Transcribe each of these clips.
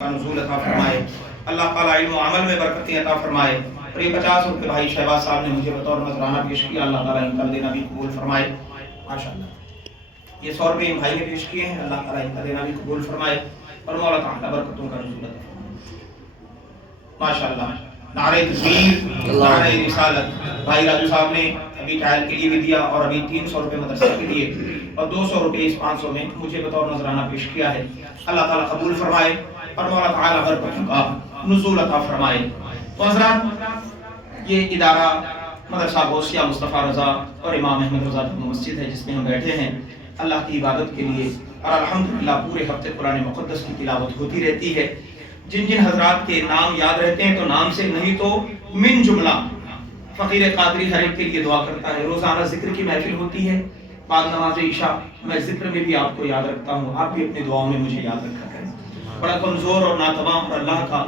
نزول عطا فرمائے، اللہ تعالیٰ علم و عمل میں برکتیں عطا فرمائے۔ اور یہ 50 روپے بھائی شہباز صاحب نے مجھے بطور نذرانہ پیش کیا، اللہ تعالیٰ ان کا دینا بھی قبول فرمائے۔ ماشاءاللہ یہ 100 روپے ان بھائی نے پیش کیے ہیں، اللہ تعالیٰ ان کا دینا بھی قبول فرمائے اور مولا تعالیٰ برکتوں کا نزول عطا فرمائے۔ ماشاءاللہ نعرہ تکبیر، نعرہ رسالت۔ بھائی راجو صاحب نے ابھی ٹائل کے لیے بھی دیا اور ابھی 300 روپے مدرسے کے لیے اور 200 روپے اس 500 میں مجھے بطور نذرانہ پیش کیا ہے، اللہ تعالیٰ قبول فرمائے اور مولا تعالیٰ برکتوں کا نزول عطا فرمائے۔ تو حضرات یہ ادارہ مدرسہ غوثیہ مصطفیٰ رضا اور امام احمد رضا مسجد ہے جس میں ہم بیٹھے ہیں اللہ کی عبادت کے لیے، اور الحمدللہ پورے ہفتے قرآن مقدس کی تلاوت ہوتی رہتی ہے۔ جن جن حضرات کے نام یاد رہتے ہیں تو نام سے، نہیں تو من جملہ فقیر قادری ہر ایک کے لیے دعا کرتا ہے۔ روزانہ ذکر کی محفل ہوتی ہے، بعد نماز عشاء میں ذکر میں بھی آپ کو یاد رکھتا ہوں، آپ بھی اپنی دعاؤں میں مجھے یاد رکھا کریں۔ بڑا کمزور اور ناتواں اور اللہ کا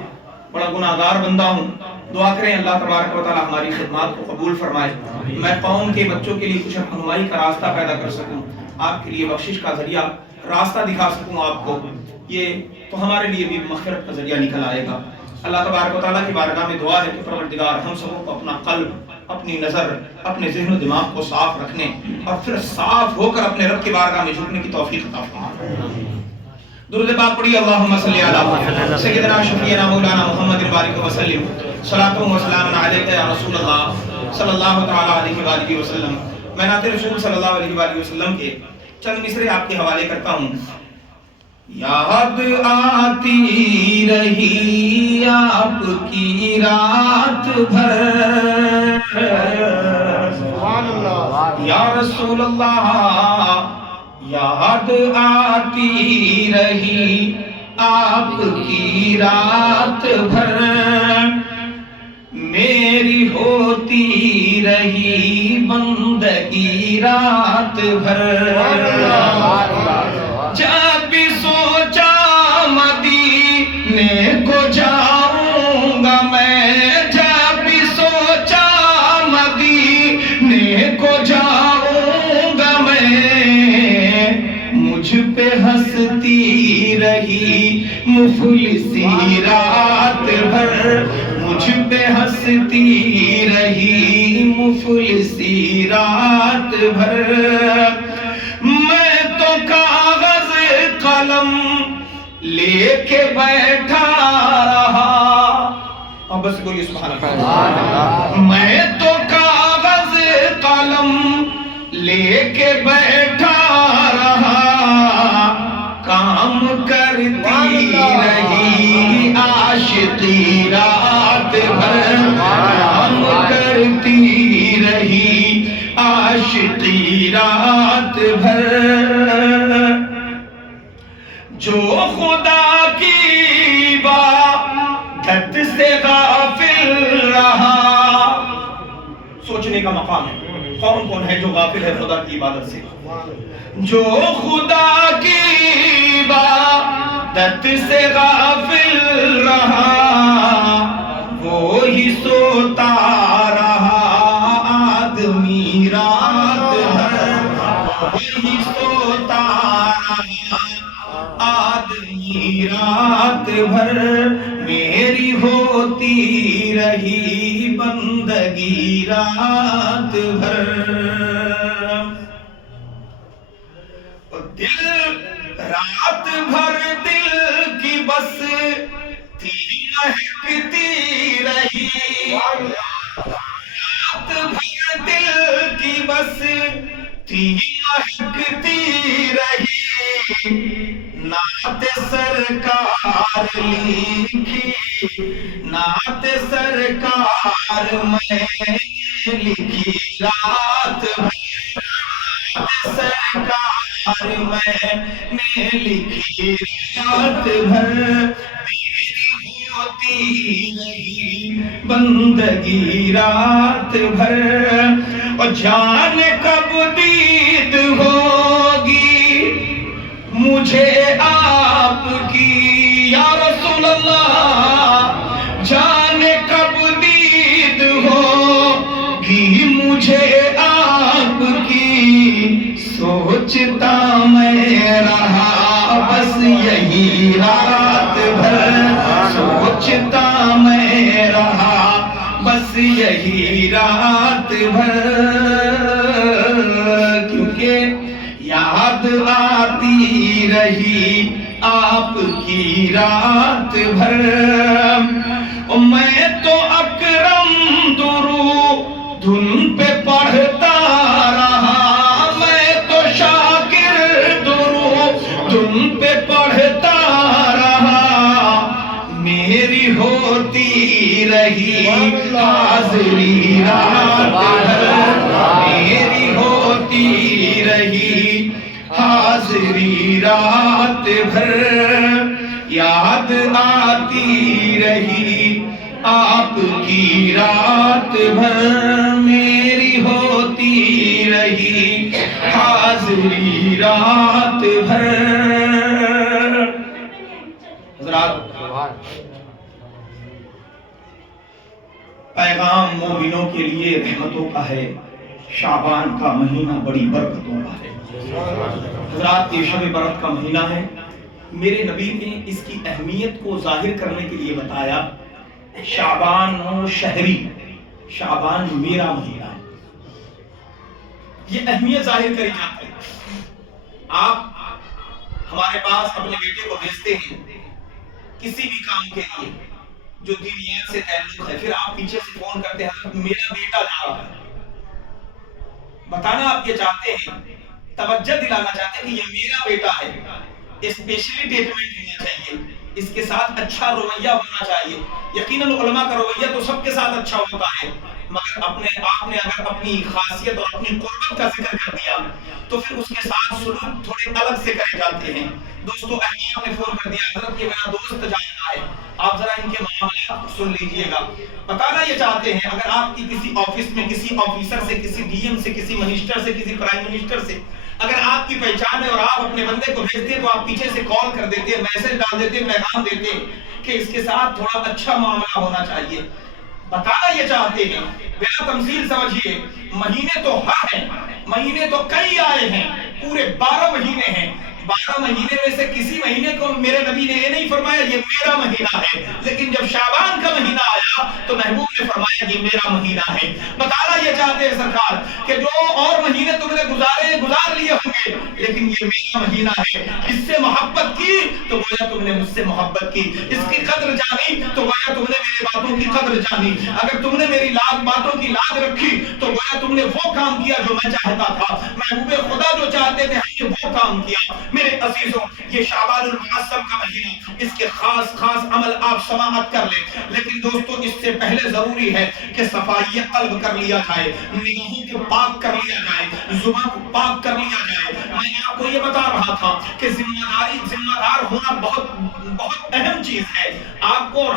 بڑا گناہگار بندہ ہوں، دعا کریں اللہ تبارک و تعالی ہماری خدمات کو قبول فرمائے، میں قوم کے بچوں کے لیے کچھ رہنمائی کا راستہ پیدا کر سکوں، آپ کے لیے بخشش کا ذریعہ راستہ دکھا سکوں آپ کو، یہ تو ہمارے لیے بھی مغفرت کا ذریعہ نکل آئے گا۔ اللہ تبارک و تعالیٰ کی بارگاہ میں دعا ہے کہ پروردگار ہم سبوں کو اپنا قلب، اپنی نظر، اپنے ذہن و دماغ کو صاف رکھنے اور پھر صاف ہو کر اپنے رب کی بارگاہ میں جھکنے کی توفیق عطا فرمائے۔ درود پاک پڑھیے، اللہم صلی علی سیدنا شفیعنا مولانا محمد بارک وسلم، صلاۃ و سلام علیک یا رسول اللہ صلی اللہ تعالی علیہ وآلہ وسلم۔ میں نعت رسول صلی اللہ علیہ وآلہ وسلم کے چند مصرے آپ کے حوالے کرتا ہوں۔ یاد آتی رہی آپ کی رات بھر یا رسول اللہ، یاد آتی رہی آپ کی رات بھر، میری ہوتی رہی بندگی رات بھر، جب بھی سوچا مدینے کو جاؤں گا میں، جب بھی سوچا مدینے کو جاؤں گا میں، مجھ پہ ہنستی رہی مفلسی رات بھر، مجھ پہ ہنستی رہی مفلسی رات بھر، میں تو کاغذ قلم لے کے بیٹھا رہا، اب بس بولیے سبحان اللہ، میں تو کاغذ قلم لے کے بیٹھا رہا، کام کرتی رہی عاشقی رات بھر، کام کرتی رہی عاشقی رات بھر، جو خدا کی عبادت سے غافل رہا، سوچنے کا مقام ہے کون کون ہے جو غافل ہے خدا کی عبادت سے، جو خدا کی عبادت سے غافل رہا وہی سوتا رہا آدمی رات بھر، وہی سوتا رہا آدمی رات بھر، میری ہوتی رہی بندگی رات بھر، دل رات بھر دل کی بس تھی مہکتی رہی، رات بھر دل کی بس تھی مہکتی رہی، نعت سرکار لکھی، نعت سرکار میں لکھی رات بھر، نعت سرکار میں نے لکھی رات بھر، میری ہوتی رہی بندگی رات بھر، اور جان کب دید ہوگی مجھے آپ کی یا رسول اللہ، جان کب دید ہوگی مجھے آپ کی، سوچتا میں رہا بس یہی رات بھر، رات بھر، کیونکہ یاد آتی رہی آپ کی رات بھر، میں تو اکرم درود دھن پہ پڑھتا رہا، میں تو شاکر درود دھن پہ پڑھتا رہا، میری ہوتی رہی حاضری رات بھر، میری ہوتی رہی حاضری رات بھر، یاد آتی رہی آپ کی رات بھر، میری ہوتی رہی حاضری رات بھر۔ حضرات، پیغام مومنوں کے لیے رحمتوں کا ہے، شعبان کا مہینہ بڑی برکتوں کا ہے۔ حضرات، یہ شب برات کا مہینہ ہے، میرے نبی نے اس کی اہمیت کو ظاہر کرنے کے لیے بتایا، شعبان و شہری، شعبان میرا مہینہ ہے، یہ اہمیت ظاہر کری جاتی ہے۔ آپ ہمارے پاس اپنے بیٹے کو بھیجتے ہیں کسی بھی کام کے لیے جو دینیات سے تعلق ہے، پھر آپ پیچھے سے فون کرتے ہیں میرا بیٹا جا رہا ہے، بتانا آپ یہ چاہتے ہیں، توجہ دلانا چاہتے ہیں کہ یہ میرا بیٹا ہے، اسپیشلی ٹریٹمنٹ ہونا چاہیے، اس کے ساتھ اچھا رویہ ہونا چاہیے۔ یقیناً علماء کا رویہ تو سب کے ساتھ اچھا ہوتا ہے، مگر آپ نے اگر اپنی خاصیت اور اپنی قربت کا ذکر کر دیا تو پھر اس کے ساتھ سلوک تھوڑے الگ سے کرے جاتے ہیں۔ دوستو، احباب نے فون کر دیا، حضرت یہ میرا دوست جا رہا ہے، آپ ذرا ان کے معاملات سن لیجئے گا۔ بتانا یہ چاہتے ہیں، اگر آپ کی کسی آفس میں کسی آفیسر سے، کسی ڈی ایم سے، کسی منسٹر سے، کسی پرائم منسٹر سے اگر آپ کی پہچان ہے اور آپ اپنے بندے کو بھیجتے ہیں تو آپ پیچھے سے کال کر دیتے ہیں، میسج ڈال دیتے ہیں، پیغام دیتے ہیں کہ اس کے ساتھ تھوڑا اچھا معاملہ ہونا چاہیے۔ بتانا یہ چاہتے ہیں، بلا تمثیل سمجھیے، مہینے تو ہر ہیں، مہینے تو کئی آئے ہیں، پورے 12 مہینے ہیں، 12 مہینے میں سے کسی مہینے کو میرے نبی نے یہ نہیں فرمایا یہ میرا مہینہ ہے، لیکن جب شعبان کا مہینہ آیا تو محبوب نے فرمایا یہ میرا مہینہ ہے۔ بتانا یہ چاہتے ہیں سرکار کہ جو اور مہینے تم نے گزار لیے ہوں گے، لیکن یہ میرا مہینہ ہے، اس سے محبت کی تو گویا تم نے مجھ سے محبت کی، اس کی قدر جانی تو گویا تم نے میری باتوں کی قدر جانی، اگر تم نے میری باتوں کی لاج رکھی تو گویا تم نے وہ کام کیا جو میں چاہتا تھا، محبوب خدا جو چاہتے تھے ہم نے وہ کام کیا۔ میرے عزیزوں، یہ شعبان المعظم کا مہینہ، اس کے خاص عمل آپ سماعت کر لیں، لیکن دوستو اس سے پہلے ضروری ہے کہ صفائی قلب کر لیا جائے، نگاہوں کو پاک کر لیا جائے، زبان کو پاک کر لیا جائے۔ میں آپ کو یہ بتا رہا تھا کہ ذمہ دار ہونا بہت اہم چیز ہے۔ آپ کو اور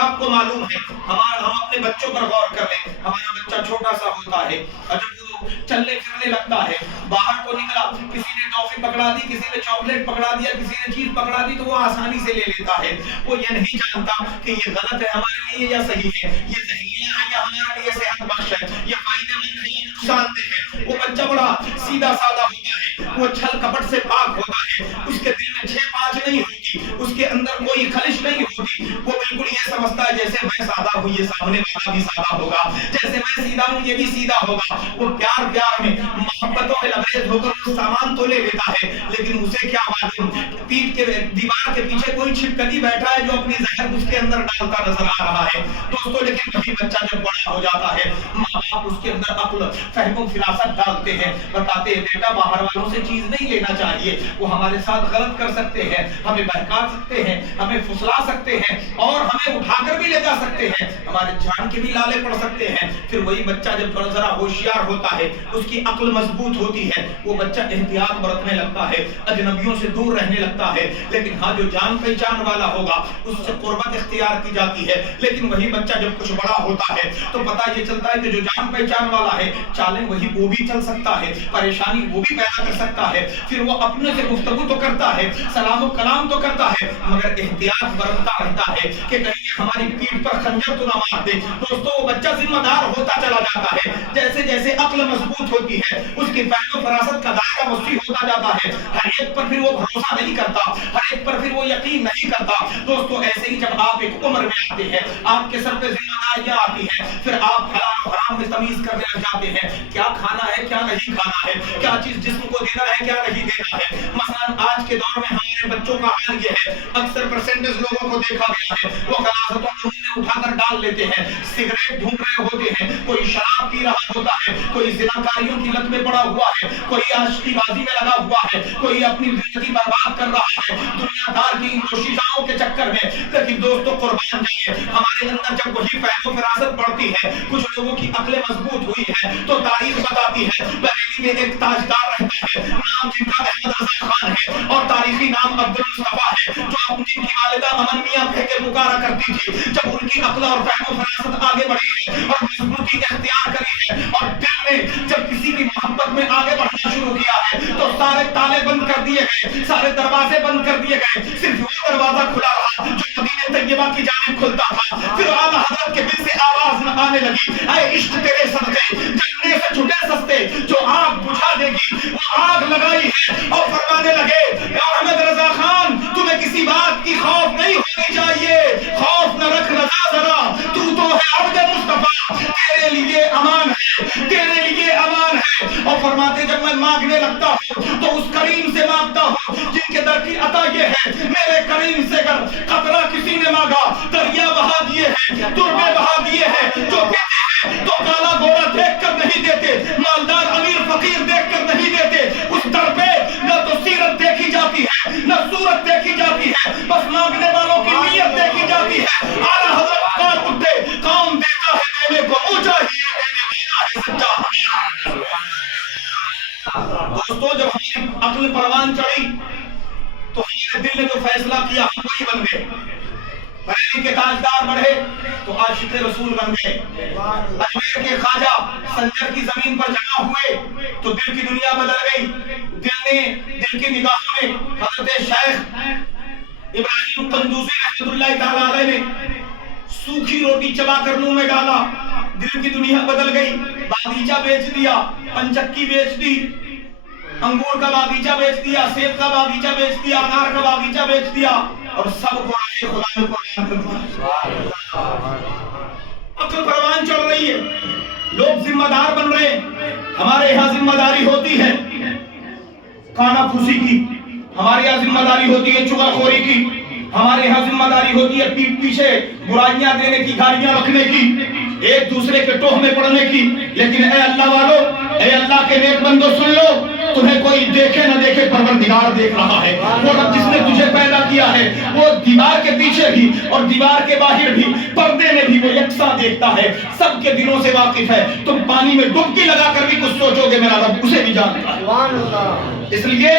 آپ کو معلوم ہے، ہم اپنے بچوں پر غور کر لیں، ہمارا بچہ چھوٹا سا ہوتا ہے، جب وہ چلنے پھرنے لگتا ہے، باہر کو نکلا، کسی نے ٹافی پکڑا دی، کسی نے چاکلیٹ پکڑا دیا، کسی نے چیز پکڑا دی تو وہ آسانی سے لے لیتا ہے، وہ یہ نہیں جانتا کہ یہ غلط ہے ہمارے لیے یا صحیح ہے، یہ زہریلا ہے یا ہمارے لیے صحت بخش ہے، یہ فائدہ مند ہے یا نقصان دہ ہے۔ وہ بچہ بڑا سیدھا سادہ ہوتا ہے، وہ چھل کپٹ سے پاک ہوتا ہے، اس کے دل میں 6-5 نہیں ہوتی، اس کے اندر کوئی خلش نہیں ہوتی، وہ بالکل یہ سمجھتا ہے جیسے میں سادہ ہوں یہ سامنے والا بھی سادہ ہوگا، جیسے میں سیدھا ہوں یہ بھی سیدھا ہوگا۔ وہ پیار میں محبتوں میں لبریز ہو کر وہ سامان تو لے لیتا ہے، لیکن اسے کیا معلوم پیٹ کے دیوار کے پیچھے کوئی چھپکلی بیٹھا ہے جو اپنی زہر اس کے اندر ڈالتا نظر آ رہا ہے۔ دوستو، لیکن وہی بچہ جب بڑا ہو جاتا ہے، ماں باپ اس کے اندر عقل، فہم و فراست ڈالتے ہیں، بتاتے ہیں بیٹا باہر والوں سے چیز نہیں لینا چاہیے، وہ ہمارے ساتھ غلط کر سکتے ہیں، ہمیں بہکا سکتے ہیں، ہمیں پھسلا سکتے ہیں اور ہمیں اٹھا کر بھی لے جا سکتے ہیں، ہمارے جان کے بھی لالے پڑ سکتے ہیں۔ پھر وہی بچہ جب تھوڑا ذرا ہوشیار ہوتا ہے، اس کی عقل مضبوط ہوتی ہے، وہ بچہ احتیاط برتنے لگتا ہے، اجنبیوں سے دور رہنے لگتا ہے، لیکن ہاں جو جان پہچان والا ہوگا اس سے قربت اختیار کی جاتی ہے۔ لیکن وہی بچہ جب کچھ بڑا ہوتا ہے تو پتہ یہ چلتا ہے کہ جو جان پہچان والا ہے چالیں وہی وہ بھی چل سکتا ہے، پریشانی وہ بھی پیدا کر سکتا ہے، پھر وہ اپنے سے گفتگو تو کرتا ہے، سلام و کلام تو کرتا ہے، مگر احتیاط برتتا رہتا ہے کہ کہیں یہ ہماری پیٹھ پر خنجر تو نہ مار دے۔ دوستو، وہ بچہ ذمہ دار ہوتا چلا جاتا ہے، جیسے جیسے عقل مضبوط ہوتی ہے اس کی فہم و فراست کا دائرہ وسیع ہوتا جاتا ہے، ہر ایک پر پھر وہ بھروسہ نہیں کرتا، ہر ایک پر پھر وہ یقین نہیں کرتا۔ دوستو، ایسے ہی جب آپ ایک عمر میں آتے ہیں، آپ کے سر پہ ذمہ داریاں آتی ہیں، پھر آپ حلال و تمیز کرنے لگ جاتے ہیں کیا کھانا ہے کیا نہیں کھانا ہے، کیا چیز جسم کو دینا ہے کیا نہیں دینا ہے۔ مثلا آج کے دور میں ہمارے بچوں کا حال یہ ہے، اکثر پرسنٹیج لوگوں کو دیکھا گیا ہے وہ غلاظتوں کو منہ میں اٹھا کر ڈال لیتے ہیں، سگریٹ ڈھونڈ رہے ہوتے ہیں، کوئی شراب پی رہا ہوتا ہے، کوئی زناکاریوں کی لت میں پڑا ہوا ہے، کوئی عاشقی بازی میں لگا ہوا ہے، کوئی اپنی زندگی برباد کر رہا ہے دنیا دار کی کوششوں کے چکر میں۔ لیکن دوستو قربان جائے، ہمارے اندر جب وہی فہم و فراست پڑتی ہے، کچھ لوگوں کی عقلیں مضبوط ہوئی ہے تو تاریخ بتاتی ہے بریلی میں ایک تاجدار رہتا ہے، نام جن کا احمد رضا خان ہے اور تاریخی نام عبدالمصطفیٰ ہے، جو اپنی جن کی والدہ امن میاں کہہ کے پکارا کرتی تھی۔ جب ان کی عقل اور فہم و فراست آگے بڑھی ہے اور مضبوطی اختیار کری ہے اور دل نے جب کسی کی محبت میں آگے بڑھنا شروع کیا ہے تو سارے تالے بند کر دیے گئے، سارے دروازے بند کر دیے گئے، صرف وہ دروازہ کھلا رہا جو مدینہ طیبہ کی جانب کھلتا تھا۔ پھر اعلیٰ حضرت کے دل سے آواز نہ آنے لگی، اے عشق تیرے صدقے جلنے سے چھٹے سستے، جو آگ بجھا دے گی وہ آگ لگائی ہے، اور فرمانے لگے اے احمد رضا خان تمہیں کسی بات کی خوف نہیں ہونی چاہیے، خوف نہ رکھ رضا ذرا، تو ہے عبد مصطفیٰ، تیرے لیے امان ہے، تیرے لیے امان ہے۔ اور فرماتے جب میں مانگنے لگتا ہوں تو اس کریم سے مانگتا ہوں جن کے در کی عطا یہ ہے، میرے کریم سے اگر قطرہ کسی نے مانگا دریا بہا دیے ہیں، تربے بہا دیے ہیں، جو دیتے ہیں تو کالا گورا دیکھ کر نہیں دیتے، مالدار امیر فقیر دیکھ کر نہیں دیتے، اس در پہ نہ تو سیرت دیکھی جاتی ہے نہ صورت دیکھی جاتی ہے، بس مانگنے والوں کی نیت دیکھی جاتی ہے۔ اعلیٰ حضرت پار اٹھتے، کون دیتا ہے دینے کو منہ چاہیے، دینے دینا ہے سچا ہمیں۔ دوستو جب ہماری عقل پروان چڑھی تو ہمارے دل نے جو فیصلہ کیا ہم وہی بن گئے، بریلی کے تاجدار بڑھے تو عاشق رسول بن گئے، اجمیر کے خواجہ سنجر کی زمین پر جمع ہوئے تو دل کی دنیا بدل گئی، دل کی نگاہوں میں حضرت شیخ ابراہیم قندوزی رحمۃ اللہ تعالی علیہ نے سوکھی روٹی چبا کر منہ میں ڈالا، دل کی دنیا بدل گئی، باغیچہ بیچ دیا، پنچکی بیچ دی، انگور کا باغیچہ بیچ دیا، سیب کا باغیچہ بیچ دیا، انار کا باغیچہ بیچ دیا، اور سب کو آئے خدا میں قربان کر دیا۔ عقل پروان چڑھ رہی ہے، لوگ ذمہ دار بن رہے ہیں۔ ہمارے یہاں ذمہ داری ہوتی ہے کھانا پھوسی کی، ہمارے یہاں ذمہ داری ہوتی ہے چغل خوری کی، ہمارے یہاں ذمہ داری ہوتی ہے پیٹ پیچھے برائیاں دینے کی، گالیاں رکھنے کی، ایک دوسرے کے ٹوہ میں پڑنے کی۔ لیکن اے اللہ والو، اے اللہ کے نیک بندو سن لو، تمہیں کوئی دیکھے نہ دیکھے پروردگار دیکھ رہا ہے۔ وہ رب جس نے تجھے پیدا کیا ہے وہ دیوار کے پیچھے بھی اور دیوار کے باہر بھی، پردے میں بھی وہ یکساں دیکھتا ہے، سب کے دلوں سے واقف ہے۔ تم پانی میں ڈبکی لگا کر بھی کچھ سوچو گے، میرا رب اسے بھی جانتا ہے۔ اس لیے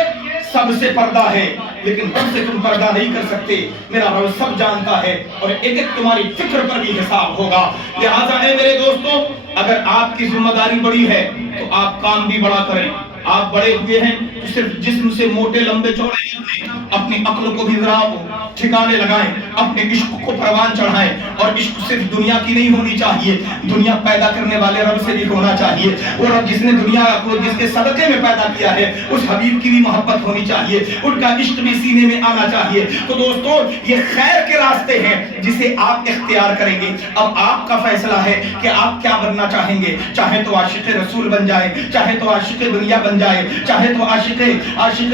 سب سے پردہ ہے لیکن رب سے تم پردہ نہیں کر سکتے، میرا رب سب جانتا ہے اور ایک ایک تمہاری فکر پر بھی حساب ہوگا۔ لہٰذا اے میرے دوستو، اگر آپ کی ذمہ داری بڑی ہے تو آپ کام بھی بڑا کریں۔ آپ بڑے ہوئے ہیں تو صرف جسم سے موٹے لمبے چوڑے نہیں، اپنی عقل کو بھی ذرا ٹھکانے لگائیں، اپنے عشق کو پروان چڑھائیں، اور عشق صرف دنیا کی نہیں ہونی چاہیے، دنیا پیدا کرنے والے رب سے بھی ہونا چاہیے۔ وہ رب جس نے دنیا کو جس کے صدقے میں پیدا کیا ہے اس حبیب کی بھی محبت ہونی چاہیے، ان کا عشق بھی سینے میں آنا چاہیے۔ تو دوستو یہ خیر کے راستے ہیں جسے آپ اختیار کریں گے۔ اب آپ کا فیصلہ ہے کہ آپ کیا بننا چاہیں گے، چاہے تو عاشق رسول بن جائے، چاہے تو عاشق دنیا بن جائے، چاہے تو عاشق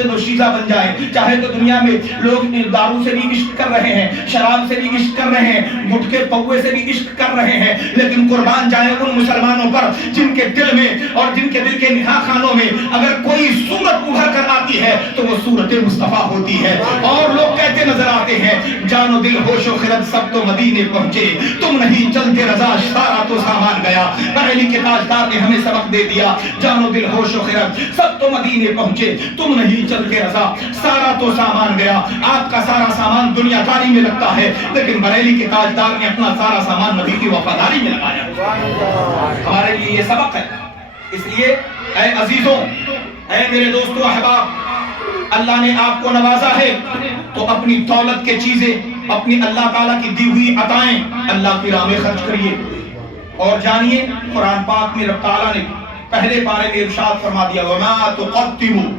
دوشیزہ بن جائے، چاہے تو دنیا میں لوگ دارو سے بھی عشق کر رہے ہیں، شراب سے بھی عشق کر رہے ہیں، گٹکے پوے سے بھی عشق کر رہے ہیں، لیکن قربان جائے ان مسلمانوں پر جن کے دل میں اور جن کے دل کے نہا خانوں میں اگر کوئی صورت ابھر کر آتی ہے تو وہ صورت مصطفیٰ ہوتی ہے۔ اور لوگ کہتے نظر آتے ہیں جان و دل ہوش و خرد سب تو مدینے پہنچے، تم نہیں چلتے رضا سارا تو سامان گیا۔ بریلی کے تاجدار نے ہمیں سبق دے دیا، جان و دل ہوش و خرد سب تو مدینے پہنچے، تم نہیں چلتے رضا سارا تو سامان گیا۔ آپ کا سارا سامان دنیا داری میں لگتا ہے لیکن بریلی کے تاجدار نے اپنا سارا سامان نبی کی وفاداری میں لگایا۔ ہمارے لیے یہ سبق ہے۔ اس لیے اے عزیزوں، اے میرے دوستو احباب، اللہ نے آپ کو نوازا ہے تو اپنی دولت کے چیزیں، اپنی اللہ تعالیٰ کی دی ہوئی عطائیں اللہ کی راہ میں خرچ کریے۔ اور جانیے قرآن پاک میں رب تعالیٰ نے پہلے پارے میں ارشاد فرما دیا وَمَا تُقَدِّمُوا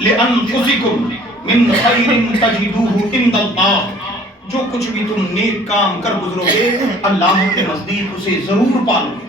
لِأَنفُسِكُمْ مِنْ خَيْرٍ تَجِدُوهُ عِنْدَ اللَّهِ، جو کچھ بھی تم نیک کام کر گزرو گے اللہ کے نزدیک اسے ضرور پالو گے۔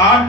8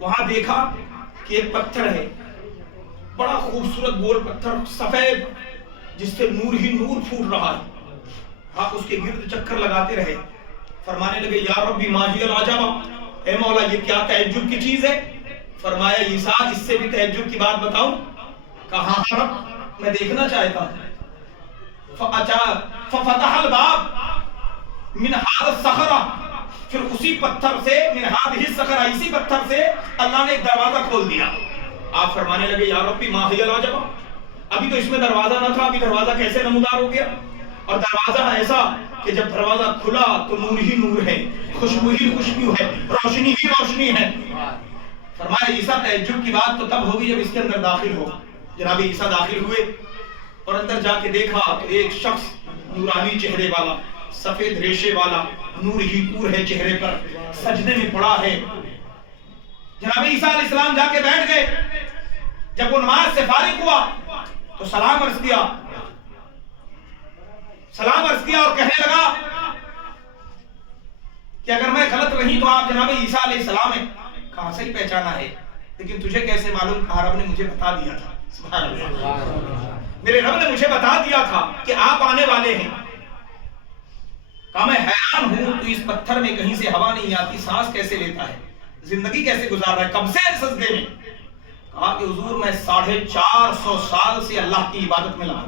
وہاں دیکھا کہ ایک پتھر ہے، بڑا خوبصورت گول پتھر سفید، جس سے نور ہی نور پھوٹ رہا ہے. آپ اس کے گرد چکر لگاتے رہے، فرمانے لگے یا ربی ما ہی العجب، اے مولا یہ کیا تعجب کی چیز ہے؟ فرمایا عیسیٰ اس سے بھی تعجب کی بات بتاؤں؟ کہا رب میں دیکھنا چاہتا ہوں. ففتح الباب من هذا الصخرہ، پھر اسی پتھر سے، من هذه الصخرہ، اسی پتھر سے اللہ نے ایک دروازہ کھول دیا. آپ فرمانے لگے یا ربی ما ہی العجب، ابھی تو اس میں دروازہ نہ تھا، ابھی دروازہ کیسے نمودار ہو گیا؟ اور دروازہ ایسا کہ جب دروازہ کھلا تو نور ہی نور ہے، خوشبو ہی خوشبو ہے، روشنی ہی روشنی ہے. فرمایا عیسیٰ تعجب کی بات تو تب ہوگی جب اس کے اندر داخل ہو. جناب عیسیٰ داخل ہوئے اور اندر جا کے دیکھا تو ایک شخص نورانی چہرے والا، سفید ریشے والا، نور ہی نور ہے چہرے پر، سجدے میں پڑا ہے. جناب عیسیٰ علیہ السلام جا کے بیٹھ گئے. جب وہ نماز سے فارغ ہوا تو سلام عرض کیا، اور کہنے لگا کہ اگر میں غلط نہیں تو آپ جناب عیسیٰ علیہ السلام ہیں. کہاں سے پہچانا ہے؟ لیکن تجھے کیسے معلوم؟ کہا رب نے مجھے بتا دیا تھا. سبحان اللہ، میرے رب نے مجھے بتا دیا تھا کہ آپ آنے والے ہیں. کہا میں حیران ہوں، تو اس پتھر میں کہیں سے ہوا نہیں آتی، سانس کیسے لیتا ہے، زندگی کیسے گزار رہا ہے، کب سے سجدے میں؟ کہا کہ حضور میں 450 سال سے اللہ کی عبادت میں لگا.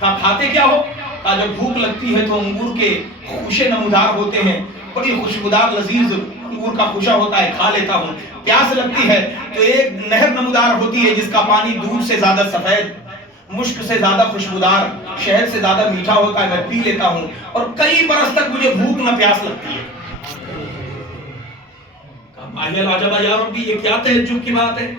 کہا کھاتے کیا ہو؟ کہا جب بھوک لگتی ہے تو انگور کے خوشے نمودار ہوتے ہیں، بڑی خوشبودار لذیذ انگور کا خوشہ ہوتا ہے، کھا لیتا ہوں. پیاس لگتی ہے تو ایک نہر نمودار ہوتی ہے جس کا پانی دودھ سے زیادہ سفید، مشک سے زیادہ خوشبودار، شہد سے زیادہ میٹھا ہوتا ہے، میں پی لیتا ہوں اور کئی برس تک مجھے بھوک نہ پیاس لگتی ہے. کہا ماہی العجب یا ربی، یہ کیا تعجب کی بات ہے؟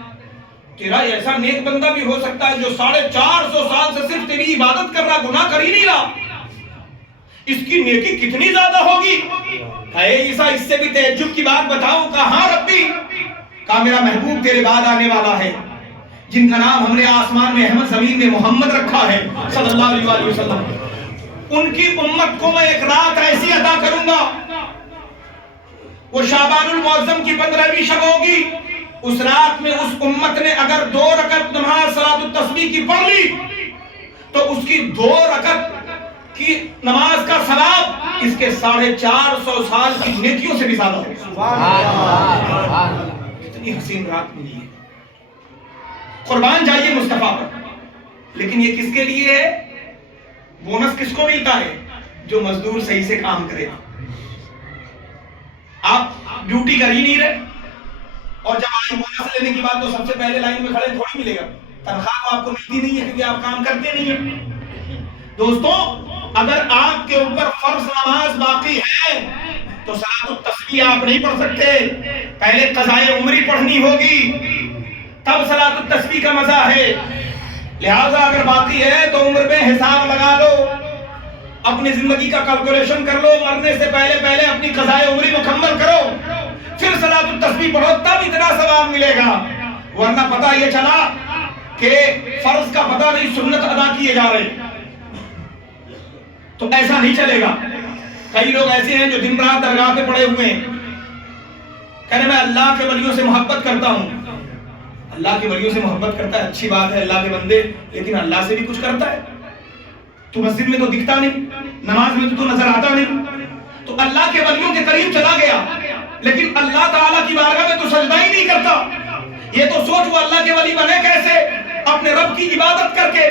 تیرا ایسا نیک بندہ بھی ہو سکتا ہے جو 450 سال سے صرف تیری عبادت کر رہا، گناہ کر ہی نہیں رہا، اس کی نیکی کتنی زیادہ ہوگی؟ اے عیسیٰ اس سے بھی تعجب کی بات بتاؤں؟ کہا ہاں ربی. کہا میرا محبوب تیرے بعد آنے والا ہے، جن کا نام ہم نے آسمان میں احمد، زمین میں محمد رکھا ہے صلی اللہ علیہ وسلم. ان کی امت کو میں ایک رات ایسی عطا کروں گا، وہ شعبان المعظم کی 15ویں شب ہوگی. اس رات میں اس امت نے اگر 2 رکعت نماز صلاۃ التسبیح کی پڑھ لی تو اس کی 2 رکعت کی نماز کا ثواب اس کے 450 سال کی نیکیوں سے بھی زیادہ ہوگا. کتنی حسین رات ملی ہے. قربان جائیے مصطفیٰ پر. لیکن یہ کس کے لیے ہے؟ بونس کس کو ملتا ہے؟ جو مزدور صحیح سے کام کرے. آپ ڈیوٹی کر ہی نہیں رہے اور جب آئی بونس لینے کی بات تو سب سے پہلے لائن میں کھڑے تھوڑی ملے گا. تنخواہ تو آپ کو ملتی نہیں ہے کیونکہ آپ کام کرتے نہیں ہیں. دوستوں اگر آپ کے اوپر فرض نماز باقی ہے تو صلاۃ التسبیح آپ نہیں پڑھ سکتے، پہلے قضائے عمری پڑھنی ہوگی، تب صلاۃ التسبیح کا مزہ ہے. لہٰذا اگر باقی ہے تو عمر میں حساب لگا لو، اپنی زندگی کا کیلکولیشن کر لو، مرنے سے پہلے پہلے اپنی قضائے عمری مکمل کرو، پھر صلاۃ التسبیح پڑھو، تب اتنا ثواب ملے گا. ورنہ پتہ یہ چلا کہ فرض کا پتہ نہیں سنت ادا کیے جا رہے تو ایسا نہیں چلے گا. کئی لوگ ایسے ہیں جو دن رات درگاہ پہ پڑے ہوئے ہیں، کہنے میں اللہ کے ولیوں سے محبت کرتا ہوں. اللہ کے ولیوں سے محبت کرتا ہے، اچھی بات ہے اللہ کے بندے، لیکن اللہ سے بھی کچھ کرتا ہے. تو مسجد میں تو دکھتا نہیں، نماز میں تو نظر آتا نہیں، تو اللہ کے ولیوں کے قریب چلا گیا لیکن اللہ تعالیٰ کی بارگاہ میں تو سجدہ ہی نہیں کرتا. یہ تو سوچ وہ اللہ کے ولی بنے کیسے؟ اپنے رب کی عبادت کر کے.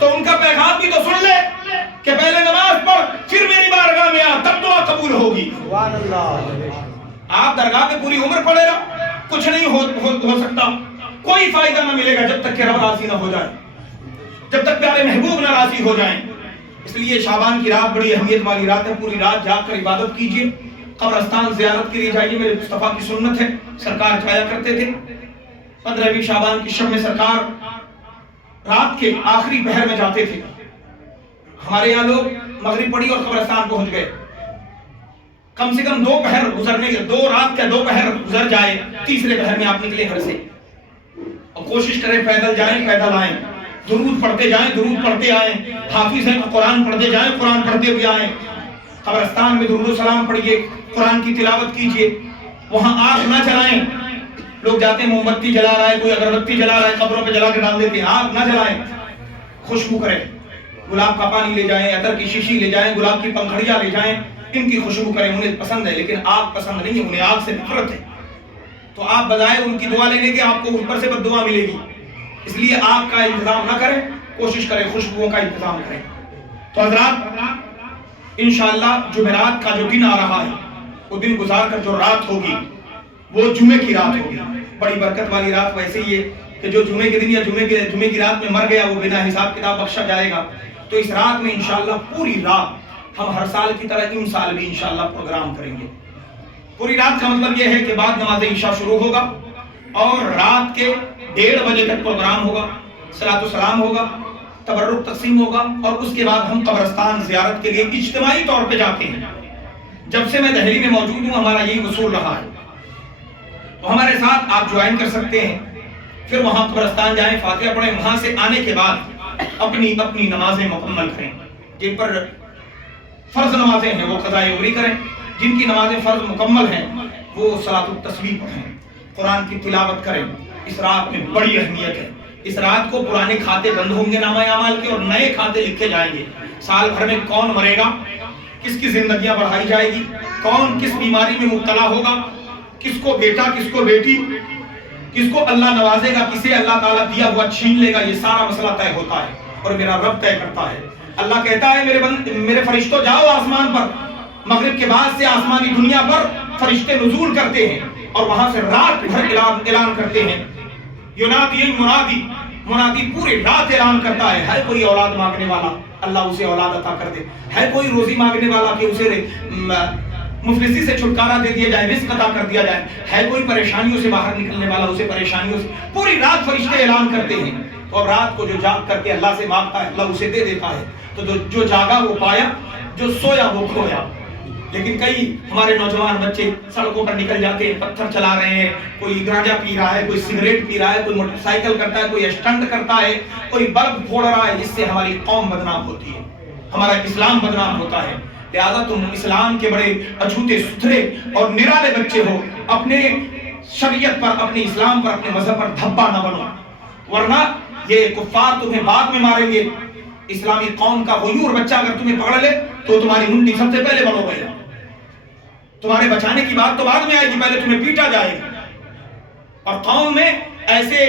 تو ان کا پیغام بھی تو سن لے کہ پہلے نماز پڑھ پھر میری بارگاہ میں آ، تب دعا قبول ہوگی. سبحان اللہ. آپ درگاہ پہ پوری عمر پڑے رہا، کچھ نہیں ہو سکتا، کوئی فائدہ نہ ملے گا جب تک کہ رب راضی نہ ہو جائے، جب تک پیارے محبوب نہ راضی ہو جائیں. اس لیے شعبان کی رات بڑی اہمیت والی رات ہے. پوری رات جاگ کر عبادت کیجیے. قبرستان زیارت کے لیے جائیے، میرے مصطفیٰ کی سنت ہے، سرکار جایا کرتے تھے. 15ویں شعبان کی شب میں سرکار رات کے آخری پہر میں جاتے تھے. ہمارے یہاں لوگ مغرب پڑھی اور قبرستان پہنچ گئے، کم سے کم 2 پہر گزرنے کے، 2 رات کا 2 پہر گزر جائے، تیسرے پہر میں آپ نکلے گھر سے اور کوشش کریں پیدل جائیں پیدل آئیں، درود پڑھتے جائیں درود پڑھتے آئیں، حافظ ہیں تو قرآن پڑھتے جائیں قرآن پڑھتے ہوئے آئیں. قبرستان میں درود و سلام پڑھیے، قرآن کی تلاوت کیجیے. وہاں آگ نہ جلائیں. لوگ جاتے ہیں موم بتی جلا رہا ہے, کوئی اگربتی جلا رہا ہے, قبروں پہ جلا کے ڈال دیتے ہیں. آگ نہ جلائیں, خوشبو کریں. گلاب کا پانی لے جائیں, عطر کی شیشی لے جائیں, گلاب کی پنکھڑیاں لے جائیں, ان کی خوشبو کریں. انہیں پسند ہے لیکن آگ پسند نہیں ہے, انہیں آگ سے نفرت ہے. تو آپ بظاہر ان کی دعا لینے کے آپ کو اوپر سے بد دعا ملے گی. اس لیے آگ کا انتظام نہ کریں, کوشش کریں خوشبوؤں کا انتظام کریں. تو حضرات انشاءاللہ جمعرات کا جو دن آ رہا ہے, وہ دن گزار کر جو رات ہوگی وہ جمعے کی رات ہوگی. بڑی برکت والی رات. ویسے ہی ہے کہ جو جمعے کے دن یا جمعے کی رات میں مر گیا وہ بنا حساب کتاب بخشا جائے گا. تو اس رات میں انشاءاللہ پوری رات ہم ہر سال کی طرح ان سال بھی انشاءاللہ پروگرام کریں گے. پوری رات کا مطلب یہ ہے کہ بعد نماز عشاء شروع ہوگا اور رات کے 1:30 بجے تک پروگرام ہوگا, صلاۃ و سلام ہوگا, تبرک تقسیم ہوگا, اور اس کے بعد ہم قبرستان زیارت کے لیے اجتماعی طور پہ جاتے ہیں. جب سے میں دہلی میں موجود ہوں ہمارا یہی اصول رہا ہے. تو ہمارے ساتھ آپ جوائن کر سکتے ہیں. پھر وہاں قبرستان جائیں, فاتحہ پڑھیں, وہاں سے آنے کے بعد اپنی اپنی نمازیں مکمل کریں. جن پر فرض نمازیں ہیں وہ قضاء عمری کریں, جن کی نمازیں فرض مکمل ہیں وہ صلاۃ التسبیح پڑھیں, قرآن کی تلاوت کریں. اس رات میں بڑی اہمیت ہے. اس رات کو پرانے کھاتے بند ہوں گے نامہ اعمال کے, اور نئے کھاتے لکھے جائیں گے. سال بھر میں کون مرے گا, کس کی زندگیاں بڑھائی جائے گی, کون کس بیماری میں مبتلا ہوگا, کس کو بیٹا کس کو بیٹی, کس کو اللہ نوازے گا, کسے اللہ تعالیٰ دیا ہوا چھین لے گا, یہ سارا مسئلہ طے ہوتا ہے اور میرا رب طے کرتا ہے. اللہ کہتا ہے میرے فرشتوں جاؤ آسمان پر, مغرب کے بعد سے آسمانی دنیا پر فرشتے نزول کرتے ہیں اور وہاں سے رات بھر اعلان کرتے ہیں. ینادی منادی پوری رات اعلان کرتا ہے کوئی اولاد مانگنے والا اللہ اسے اولاد عطا کر دے, ہے کوئی روزی مانگنے والا کہ اسے مفلسی سے چھٹکارا دے دیا جائے, رزق عطا کر دیا جائے, ہے کوئی پریشانیوں سے باہر نکلنے والا اسے پریشانیوں سے. پوری رات فرشتے اعلان کرتے ہیں. تو اب رات کو جو جاگ کر کے اللہ سے مانگتا ہے اللہ اسے دے دیتا ہے. تو جو جاگا وہ پایا, جو سویا وہ کھویا. لیکن کئی ہمارے نوجوان بچے سڑکوں پر نکل جاتے ہیں, پتھر چلا رہے ہیں, کوئی گانجا پی رہا ہے, کوئی سگریٹ پی رہا ہے, کوئی موٹر سائیکل کرتا ہے, کوئی اسٹنٹ کرتا ہے, کوئی بلب پھوڑ رہا ہے. اس سے ہماری قوم بدنام ہوتی ہے, ہمارا اسلام بدنام ہوتا ہے. لہذا تم اسلام کے بڑے اچھوتے ستھرے اور نرالے بچے ہو, اپنے شریعت پر, اپنے اسلام پر, اپنے مذہب پر دھبا نہ بنو, ورنہ یہ کفار تمہیں بعد میں ماریں گے. اسلامی قوم کا غیور بچہ اگر تمہیں پکڑ لے تو تمہاری منڈی سب سے پہلے بڑھو گے. تمہارے بچانے کی بات تو بعد میں آئے گی, پہلے تمہیں پیٹا جائے گا. اور قوم میں ایسے